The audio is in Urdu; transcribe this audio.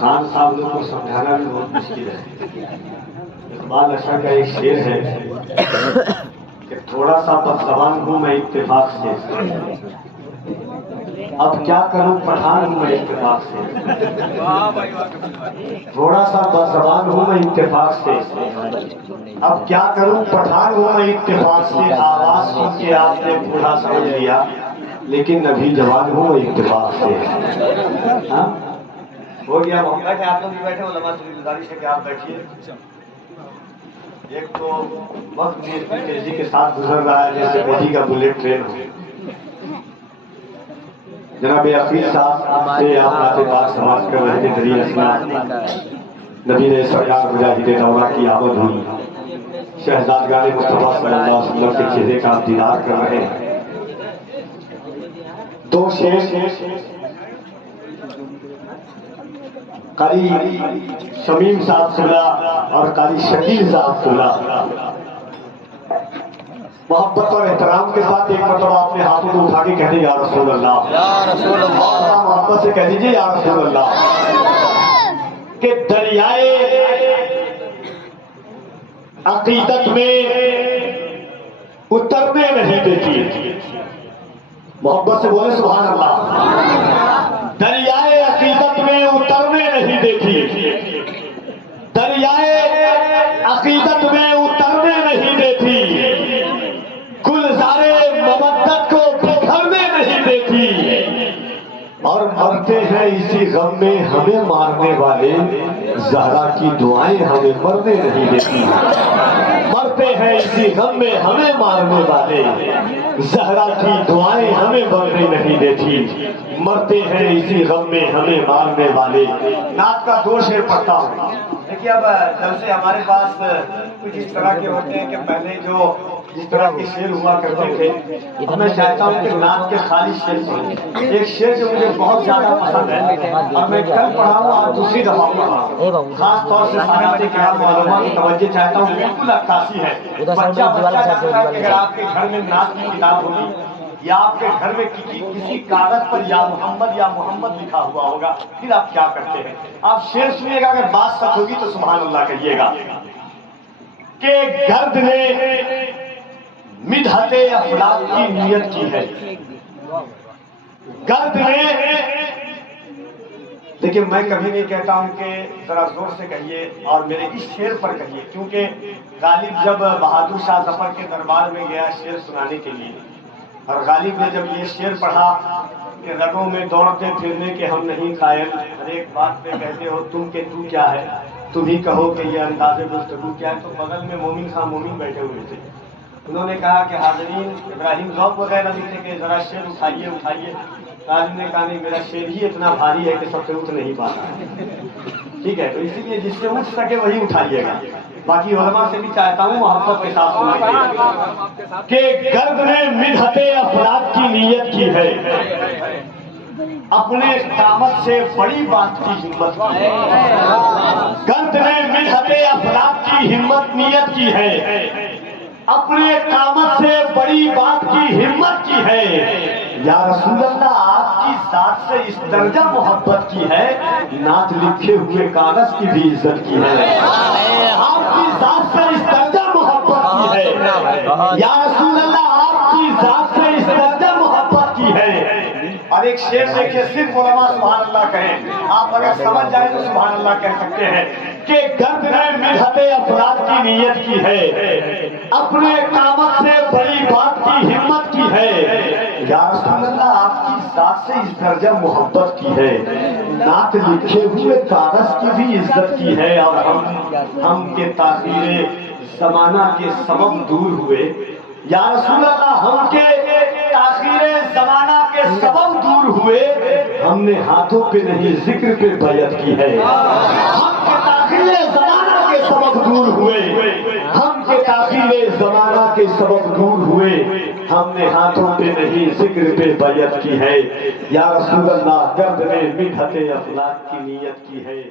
خان صاحب لوگ کو سمجھانا بھی بہت مشکل ہے. اقبال اشرف کا ایک شعر ہے کہ تھوڑا سا بدزبان ہوں میں اتفاق سے، اب کیا کروں پٹھان ہوں میں اتفاق سے. تھوڑا سا بدزبان ہوں میں اتفاق سے، اب کیا کروں پٹھان ہوں میں اتفاق سے. آواز سن کے آپ نے بوڑھا سمجھ لیا لیکن ابھی جوان ہوں میں اتفاق سے. ہو گیا محمد ہے. آپ لوگ بھی بیٹھے علماء سے گزارش ہے کہ آپ بیٹھیے. ایک تو وقت بھی اتنی تیزی کے ساتھ گزر رہا ہے جیسے مودی کا بلیٹ ٹرین ہو. جناب عقیل صاحب سے آپ نعت پاک سماعت کر رہے تھے. دریا اسلام نبی نے سرکار مجاہد دورہ کی آمد ہوئی. شہزادگان مصطفیٰ صلی اللہ علیہ وسلم کے چہرے کا آپ دیدار کر رہے ہیں. دو شعر قاری شمیم صاحب سنا اور قاری شکیل صاحب سنا. محبت اور احترام کے ساتھ ایک مرتبہ اپنے ہاتھوں کو اٹھا کے کہہ دیجیے یا رسول اللہ. محبت سے کہہ دیجیے یا رسول اللہ. کہ دریائے عقیدت میں اترنے نہیں دیتی. محبت سے بولے سبحان اللہ. دریائے عقیدت میں اترنے نہیں دیتی. دریائے عقیدت میں اترنے نہیں دیتی. گلزارے مودت کو بکھرنے نہیں دیتی. اور مرتے ہیں اسی غم میں ہمیں مارنے والے، زہرا کی دعائیں ہمیں مرنے نہیں دیتی. مرتے ہیں اسی غم میں ہمیں مارنے والے، زہرا کی دعائیں ہمیں مرنے نہیں دیتی. مرتے ہیں اسی غم میں ہمیں مارنے والے. نعت کا دو شعر پڑھتا ہوں. دیکھیے اب جلسے ہمارے پاس کچھ اس طرح کے ہوتے ہیں کہ پہلے جو جس طرح کے شعر ہوا کرتے تھے میں چاہتا ہوں کہ نعت کے خالی شعر پڑھیں. ایک شعر جو مجھے بہت زیادہ پسند ہے اور میں کل پڑھا ہوں اور دوسری دفعہ پڑھا ہوں. خاص طور سے سامعین کرام علماء کی توجہ چاہتا ہوں. بالکل عکاسی ہے. بچہ جانتا ہے کہ اگر آپ کے گھر میں نعت کی کتاب ہوگی یا آپ کے گھر میں کسی کاغذ پر یا محمد لکھا ہوا ہوگا پھر آپ کیا کرتے ہیں. آپ شعر سنیے گا. اگر بات سچ ہوگی تو سبحان اللہ کہیے گا. کہ گرد نے مدحت افلاک کی نیت کی ہے. گرد نے، دیکھیے میں کبھی نہیں کہتا ہوں کہ ذرا زور سے کہیے اور میرے اس شعر پر کہیے، کیونکہ غالب جب بہادر شاہ ظفر کے دربار میں گیا شعر سنانے کے لیے اور غالب نے جب یہ شعر پڑھا کہ رگوں میں دوڑتے پھرنے کے ہم نہیں قائل، ہر ایک بات پہ کہتے ہو تم کہ تو کیا ہے، تم ہی کہو کہ یہ انداز گفتگو کیا ہے. تو بغل میں مومن خان مومن بیٹھے ہوئے تھے. انہوں نے کہا کہ حاضرین ابراہیم ذوق وغیرہ بھی تھے کہ ذرا شعر اٹھائیے. غالب نے کہا نہیں میرا شعر ہی اتنا بھاری ہے کہ سب سے اٹھ نہیں پاتا. ٹھیک ہے، تو اسی لیے جس سے اٹھ سکے وہی اٹھائیے گا. باقی علماء سے بھی چاہتا ہوں محبت کے ساتھ سنائیے کہ گرد نے مدحت افلاک کی نیت کی ہے، اپنے قامت سے بڑی بات کی ہمت کی ہے. گرد نے مدحت افلاک کی ہمت نیت کی ہے، اپنے قامت سے بڑی بات کی ہمت کی ہے. یا رسول اللہ آپ کی ذات سے اس درجہ محبت کی ہے، نعت لکھے ہوئے کاغذ کی بھی عزت کی ہے. آپ کی ذات سے اس درجہ محبت کی ہے. یا رسول اللہ آپ کی ذات سے اس درجہ محبت کی ہے. اور ایک شعر دیکھیے صرف علماء سبحان اللہ کہیں. آپ اگر سمجھ جائیں تو سبحان اللہ کہہ سکتے ہیں کہ گرد نے مدحت افراد کی نیت کی ہے، اپنے قامت سے بڑی بات کی ہمت کی ہے. یا رسول اللہ آپ کی ذات سے اس درجہ محبت کی ہے، نعت لکھے ہوئے کاغذ کی بھی عزت کی ہے. اور ہم کے تاخیر زمانہ کے سبب دور ہوئے. یا رسول اللہ ہم کے تاخیر زمانہ کے سبب دور ہوئے، ہم نے ہاتھوں پہ نہیں ذکر پہ بیعت کی ہے. ہم کے تاخیر زمانہ کے سبب دور ہوئے، ہم کے تاخیر زمانہ کے سبب دور ہوئے، ہم نے ہاتھوں پہ نہیں ذکر پہ بیعت کی ہے. یا رسول اللہ گرد نے مدحت افلاک کی نیت کی ہے.